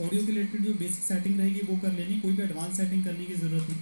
Audio के related जो basic setting रहेगी वो कर लेनी, कोई भी एडवांस सेटिंग करने की ज़रूरत नहीं।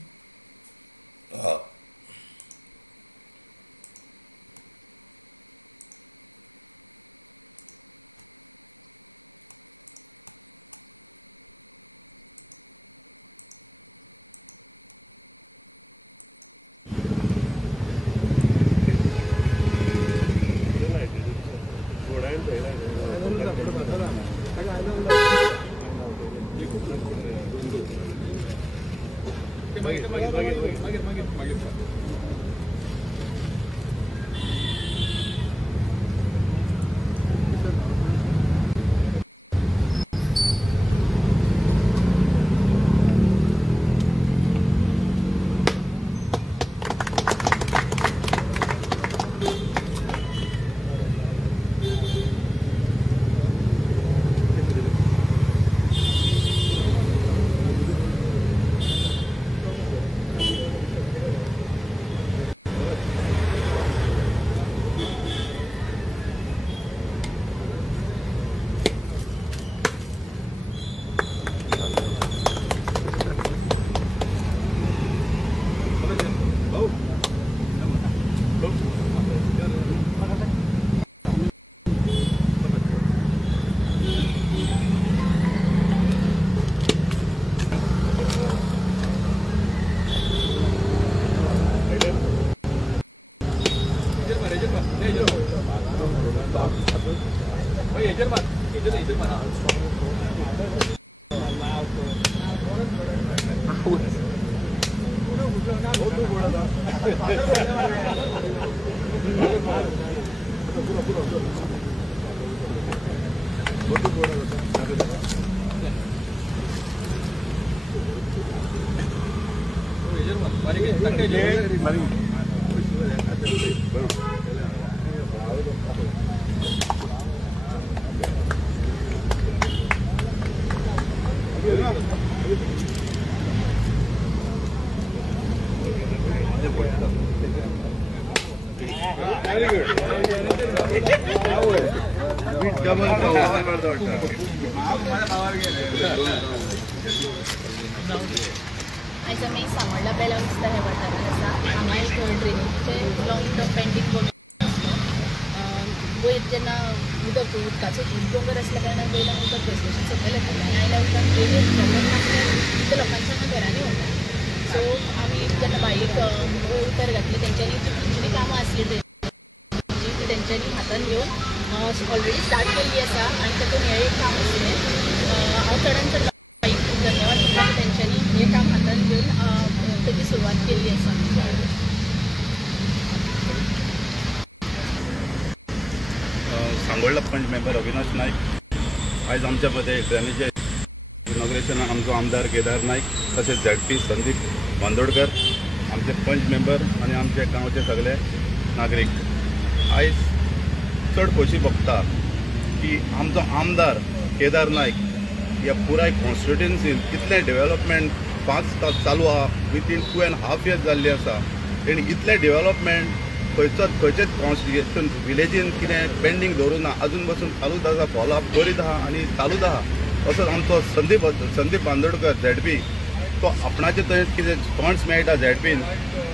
आयज आमी सांगोळडा बेलाव दिसता हे वाठारान आसा। हांगा एक ड्रेनेजचे लॉंग टर्म पेंडींग वयर जेन्ना उदक उदकाचो डोंगर आसल्या कारणान वयल्यान उदक बसलेशें सकयल येतालें आनी आयल्या उपरांत ड्रेनेज प्रॉब्लम नासल्यान ते लोकांच्या हांगा घरांनी वता। सो आमी जेन्ना बाईक उतर घातले तेंच्यांनी जी कामां आसली ड्रेनेजची ती तेंच्यांनी हातान घेवन ऑलरेडी स्टार्ट केल्ली आसा आनी तातूंत हें एक काम आशिल्लें। हांव चडान चड बाईक धन्यवाद दिता की तेंच्यांनी हें काम हातान घेवन ताची सुरवात केल्ली आसा। सांगोळडा पंच मेंबर अविनाश नायक, आयज आमच्या मदें ड्रेनेज इनॉग्रेशनाक आमचो आमदार केदार नायक तशेंच ZP संदीप बांदोडकर, आमचे पंच मेंबर आनी आमचे गांवचे सगळे नागरीक। आयज चड खोशी भोगता की आमचो आमदार केदार नायक ह्या पुराय कॉन्स्टिट्युएन्सीन कितलें डेव्हलपमेंट फास्ट चालू आहा। विथीन 2.5 years जाल्ली आसा। तेणी इतलें डेव्हलपमेंट खंयचेच कॉन्स्टिट्युएन्सीन विलेजीन कितें पेंडींग दवरूं ना, अजून पासून चालूच आसा, फॉलोअप करीत आहा आनी चालूच आहा। तसोच आमचो संदीप बांदोडकर ZP, तो आपणाचे थंय कितें फंड्स मेळटा ZPन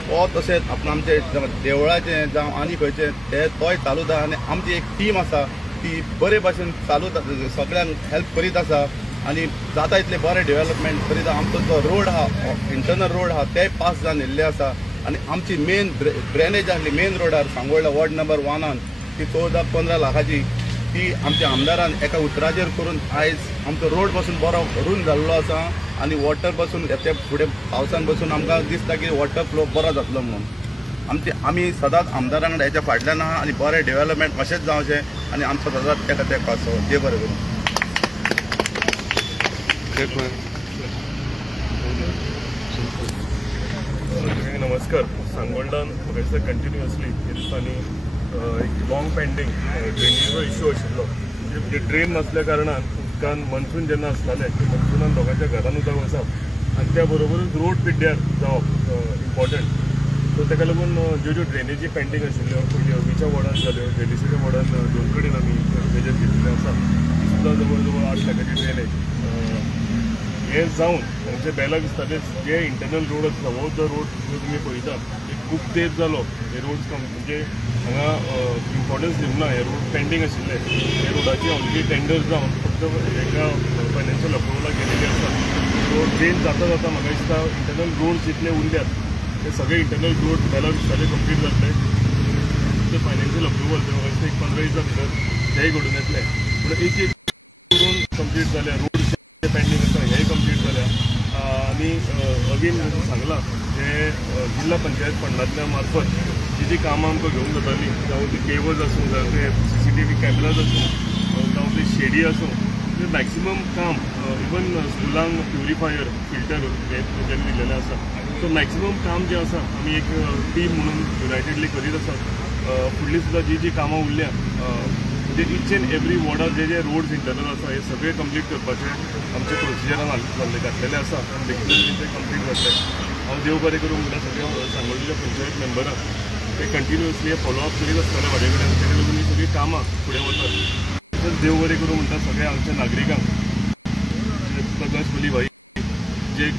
तो तशेंच आपण आमचे देवळाचें जावं आनी खंयचें तें तोय चालूच आहा। आनी आमची एक टीम आसा ती बरे भाशेन चालू सगळ्यांक हेल्प करीत आसा आनी जाता इतलें बरें डेव्हलपमेंट करीत आहा। आमचो जो रोड आहा, इंटरनल रोड आहा, तेय पास जावन येयल्ले आसा आनी आमची मेन ड्रेनेज आसली मेन रोडार सांगोळडा वॉर्ड नंबर 1 ती 14-15 लाखाची, ती आमच्या आमदारान एका उतराचेर करून आयज आमचो रोड पासून बरो भरून जाल्लो आसा आनी वॉटर पासून ते फुडें पावसान पासून आमकां दिसता की वॉटर फ्लो बरो जातलो म्हणून। आमी सदांच आमदारां कडेन हेच्या फाटल्यान आहा आनी बरें डेव्हलपमेंट अशेंच जावचें आनी आमचो सदांच तेका तेंको आसो। देव बरें करूं। नमस्कार। सांगोळडान म्हाका दिसता कंटिन्युअसली ह्या दिसांनी एक लॉंग पेंडींग ड्रेनीचो इश्यू आशिल्लो। म्हणजे ड्रेन नासल्या कारणान उदकान मनसून जेन्ना आसतालें ते मनसुनान लोकांच्या घरान उदक वचप आनी त्या बरोबरूच रोड पिड्ड्यार जावप इम्पॉर्टंट। सो ताका लागून ज्यो ड्रेनेजी पेंडींग आशिल्ल्यो पयली अवीच्या वॉर्डान जाल्यो, जेडीसीच्या वॉर्डान 2 कडेन आमी मेजर घेतिल्ले आसा। सुद्धा जवळ 8 लाखाची ट्रेन आहे. हे जावन हांगचे बेला विस्ताराचे जे इंटरनल रोड आसा हो जो रोड जो तुमी पळयता खूब तेंप जालो. हे रोड्स म्हणजे हांगा इम्पॉर्टन्स दिवना. हे रोड पेंडींग आशिल्ले. हे रोडाची ऑलरेडी टेंडर जावन फक्त एका फायनान्शियल अप्रुवलाक गेलेली आसा. सो ट्रेन जाता म्हाका दिसता इंटरनल रोड्स जितले उरल्यात ते सगळे इंटरनल रोड बेला विस्ताराचे कंप्लीट जातले. ते फायनान्शियल अप्रुवल ते म्हाका दिसता एक 15 दिसां भितर तेय घडून येतले. पूण एक करून कंप्लीट जाल्या. रोड पेंडींग आसा हेय कंप्लीट जाल्या. आनी अगेन सांगलां जे जिल्हा पंचायत फंडांतल्या मार्फत जी कामां आमकां घेवंक जातालीं जावं ती केबल्स आसूं जावं ते CCTV कॅमेराज आसूं जावं ती शेडी आसूं ते मॅक्सिमम काम इवन स्कुलांक प्युरिफायर फिल्टर हे तेंच्यांनी दिलेलें आसा. सो मॅक्सिमम काम जें आसा आमी एक टीम म्हणून युनायटेडली करीत आसात. फुडलीं सुद्दां जी कामां उरल्या म्हणजे इच एंड एवरी वॉर्डार जे रोड्स इंटरनल आसा हे सगळे कंप्लीट करपाचे आमचे प्रोसिजरान घातलेले आसा आनी बेगीन ते कंप्लीट जातले. हांव देव बरें करूं म्हणटा सगळ्या सांगोळेच्या पंचायत मेंबरांक ते कंटिन्युअसली फॉलोअप करीत आसतले म्हाजे कडेन. तेका लागून ही सगळीं कामां फुडें वतात. तशेंच देव बरें करूं म्हणटा सगळ्या आमच्या नागरिकांक प्रकाश मली भाई जे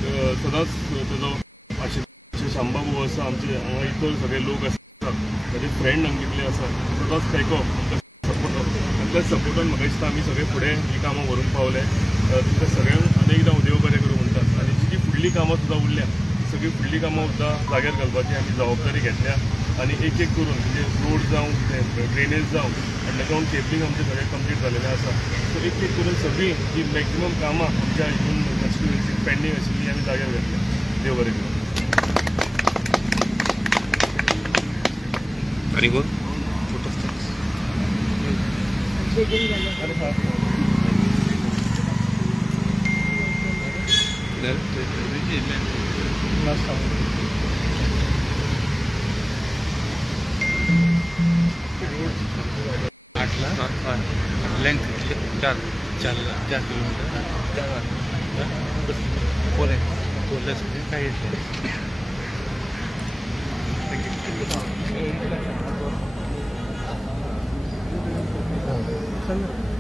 सदांच ताजो आशिल्लो शांबाबू आसा आमचे हांगा इतर सगळे लोक आसा ताजे फ्रेंड हांगेतले आसा सदांच तेको तांच्या सपोर्टान म्हाका दिसता आमी सगळे फुडें ही कामां व्हरून पावले. तुमकां सगळ्यांक आनी एकदां देव बरें करूं म्हणटात. आनी जी फुडलीं कामां सुद्दां उरल्या सगळीं फुडलीं कामां सुद्दां जाग्यार घालपाची आमी जबाबदारी घेतल्या. आनी एक करून म्हणजे रोड जावं ड्रेनेज जावं अंडरग्रावंड केबलिंग आमचें सगळें कंप्लीट जालेलें आसा. सो एक करून सगळीं जी मॅक्सिमम कामां आमच्या हितून कॉन्स्टिट्युएन्सीक पेंडींग आशिल्लीं आमी जाग्यार घातल्या. देव बरें करूं. आणि कोण लेंथ 4 किलोमीटर बोलायचं काही सांगा